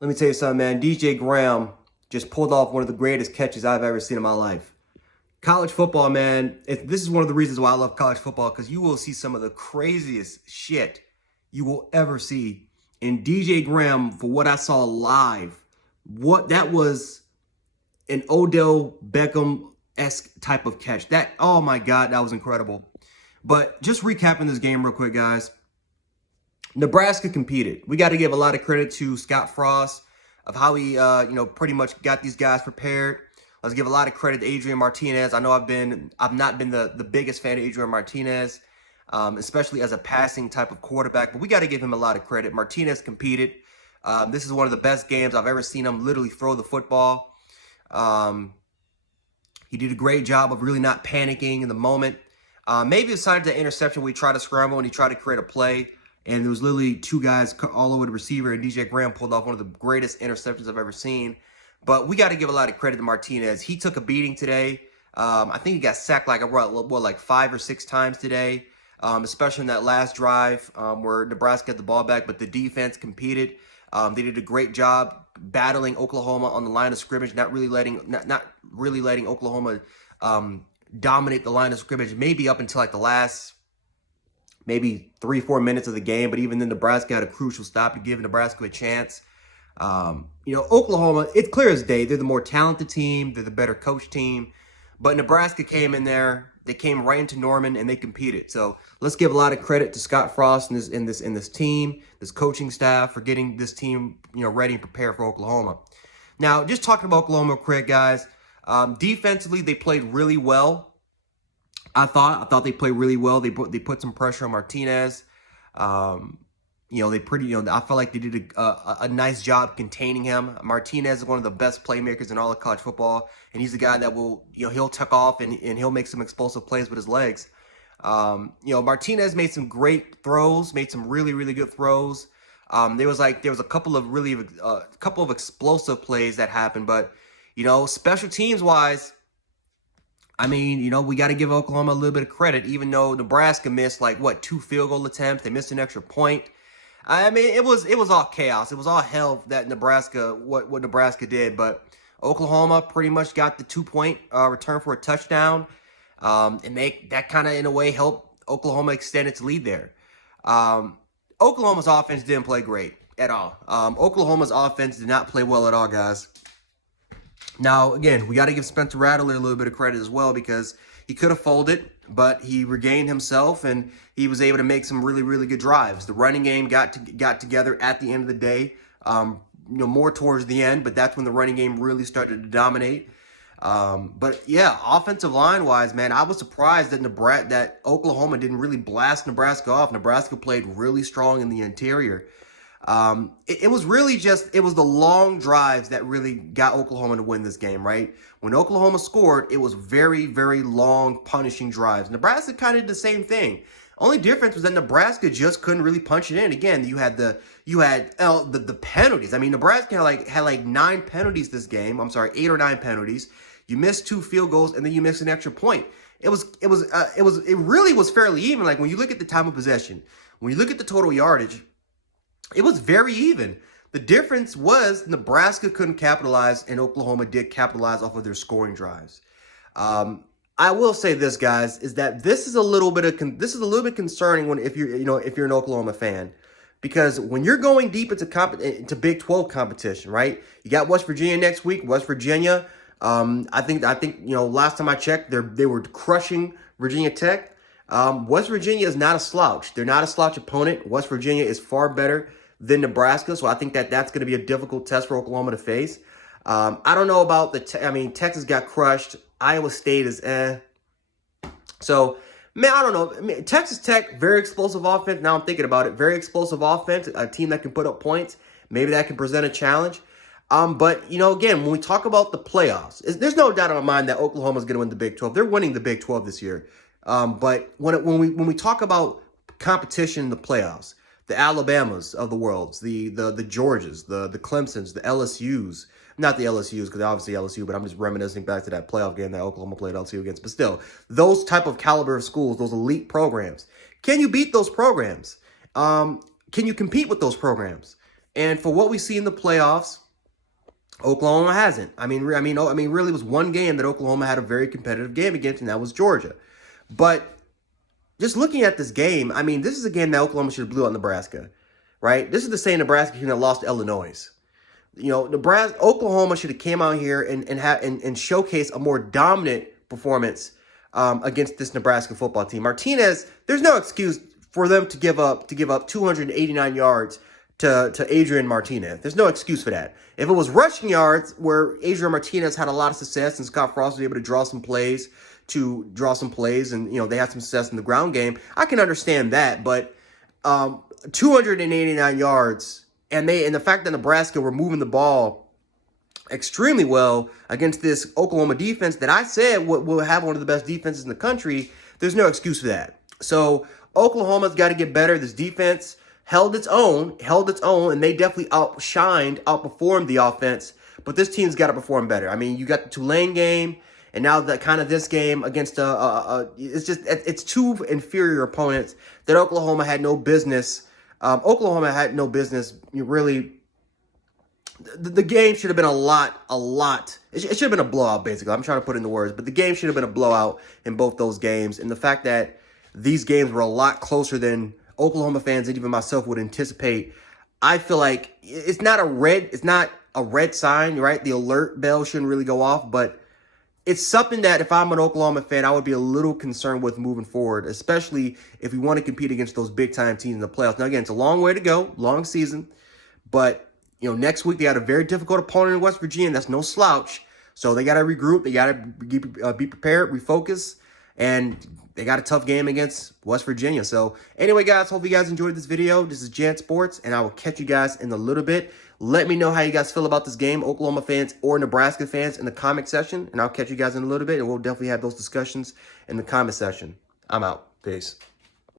Let me tell you something, man. DJ Graham just pulled off one of the greatest catches I've ever seen in my life. College football, man. This is one of the reasons why I love college football, because you will see some of the craziest shit you will ever see. And DJ Graham, for what I saw live, what that was an Odell Beckham-esque type of catch. That, oh my God, that was incredible. But just recapping this game real quick, guys. Nebraska competed. We got to give a lot of credit to Scott Frost of how he, pretty much got these guys prepared. Let's give a lot of credit to Adrian Martinez. I know I've not been the biggest fan of Adrian Martinez, especially as a passing type of quarterback, but we got to give him a lot of credit. Martinez competed. This is one of the best games I've ever seen him literally throw the football. He did a great job of really not panicking in the moment. Maybe aside the interception, we tried to scramble and he tried to create a play. And there was literally two guys all over the receiver, and DJ Graham pulled off one of the greatest interceptions I've ever seen. But we got to give a lot of credit to Martinez. He took a beating today. I think he got sacked like 5 or 6 times today, especially in that last drive where Nebraska had the ball back, but the defense competed. They did a great job battling Oklahoma on the line of scrimmage, not really letting Oklahoma dominate the line of scrimmage, maybe up until like the last maybe 3-4 minutes of the game. But even then, Nebraska had a crucial stop to give Nebraska a chance. Oklahoma, it's clear as day. They're the more talented team. They're the better coach team. But Nebraska came in there. They came right into Norman and they competed. So let's give a lot of credit to Scott Frost and this team, this coaching staff for getting this team, ready and prepared for Oklahoma. Now, just talking about Oklahoma, Craig, guys. Defensively, they played really well. I thought they played really well. They put some pressure on Martinez. I felt like they did a nice job containing him. Martinez is one of the best playmakers in all of college football, and he's a guy that will, he'll tuck off and he'll make some explosive plays with his legs. Martinez made some great throws, made some really, really good throws. There was a couple of explosive plays that happened, but special teams wise, we got to give Oklahoma a little bit of credit, even though Nebraska missed 2 field goal attempts. They missed an extra point. It was all chaos. It was all hell that what Nebraska did. But Oklahoma pretty much got the 2-point return for a touchdown, and that kind of in a way helped Oklahoma extend its lead there. Oklahoma's offense didn't play great at all. Oklahoma's offense did not play well at all, guys. Now, again, we got to give Spencer Rattler a little bit of credit as well, because he could have folded, but he regained himself and he was able to make some really, really good drives. The running game got together at the end of the day, more towards the end, but that's when the running game really started to dominate. But yeah, offensive line wise, man, I was surprised that Oklahoma didn't really blast Nebraska off. Nebraska played really strong in the interior. It was the long drives that really got Oklahoma to win this game, right? When Oklahoma scored, it was very, very long, punishing drives. Nebraska kind of did the same thing. Only difference was that Nebraska just couldn't really punch it in. Again, you had the penalties. Nebraska had like 9 penalties this game. I'm sorry, 8 or 9 penalties. You missed 2 field goals, and then you missed an extra point. It really was fairly even. Like when you look at the time of possession, when you look at the total yardage, it was very even. The difference was Nebraska couldn't capitalize, and Oklahoma did capitalize off of their scoring drives. I will say this, guys, is that this is a little bit concerning if you're an Oklahoma fan, because when you're going deep into Big 12 competition, right? You got West Virginia next week. West Virginia, I think last time I checked, they were crushing Virginia Tech. West Virginia is not a slouch. They're not a slouch opponent. West Virginia is far better than Nebraska, so I think that's going to be a difficult test for Oklahoma to face. I don't know about Texas got crushed. Iowa State is So, man, I don't know. Texas Tech, very explosive offense. Now I'm thinking about it. Very explosive offense. A team that can put up points. Maybe that can present a challenge. But, again, when we talk about the playoffs, there's no doubt in my mind that Oklahoma's going to win the Big 12. They're winning the Big 12 this year. But when we talk about competition in the playoffs, the Alabamas of the world, the Georgias, the Clemsons, the LSUs, not the LSUs, because obviously LSU, but I'm just reminiscing back to that playoff game that Oklahoma played LSU against. But still, those type of caliber of schools, those elite programs, can you beat those programs? Can you compete with those programs? And for what we see in the playoffs, Oklahoma hasn't. Really, it was one game that Oklahoma had a very competitive game against, and that was Georgia. But just looking at this game, I mean, this is a game that Oklahoma should have blew out Nebraska, right? This is the same Nebraska team that lost to Illinois. You know, Oklahoma should have came out here and showcased a more dominant performance against this Nebraska football team. Martinez, there's no excuse for them to give up 289 yards to Adrian Martinez. There's no excuse for that. If it was rushing yards where Adrian Martinez had a lot of success and Scott Frost was able to draw some plays and, you know, they had some success in the ground game, I can understand that. But 289 yards, and the fact that Nebraska were moving the ball extremely well against this Oklahoma defense that I said will have one of the best defenses in the country, there's no excuse for that. So Oklahoma's got to get better. This defense held its own, and they definitely outperformed the offense. But this team's got to perform better. I mean, you got the Tulane game, and now this game against it's two inferior opponents that Oklahoma had no business. Really. The game should have been a lot. It should have been a blowout, basically. I'm trying to put it into words, but the game should have been a blowout in both those games. And the fact that these games were a lot closer than Oklahoma fans and even myself would anticipate, I feel like it's not a red sign, right? The alert bell shouldn't really go off, but it's something that if I'm an Oklahoma fan, I would be a little concerned with moving forward, especially if we want to compete against those big-time teams in the playoffs. Now, again, it's a long way to go, long season, but, you know, next week they got a very difficult opponent in West Virginia. That's no slouch. So they got to regroup. They got to be prepared, refocus, and they got a tough game against West Virginia. So anyway, guys, hope you guys enjoyed this video. This is Jan Sports, and I will catch you guys in a little bit. Let me know how you guys feel about this game, Oklahoma fans or Nebraska fans, in the comment section, and I'll catch you guys in a little bit, and we'll definitely have those discussions in the comment section. I'm out. Peace.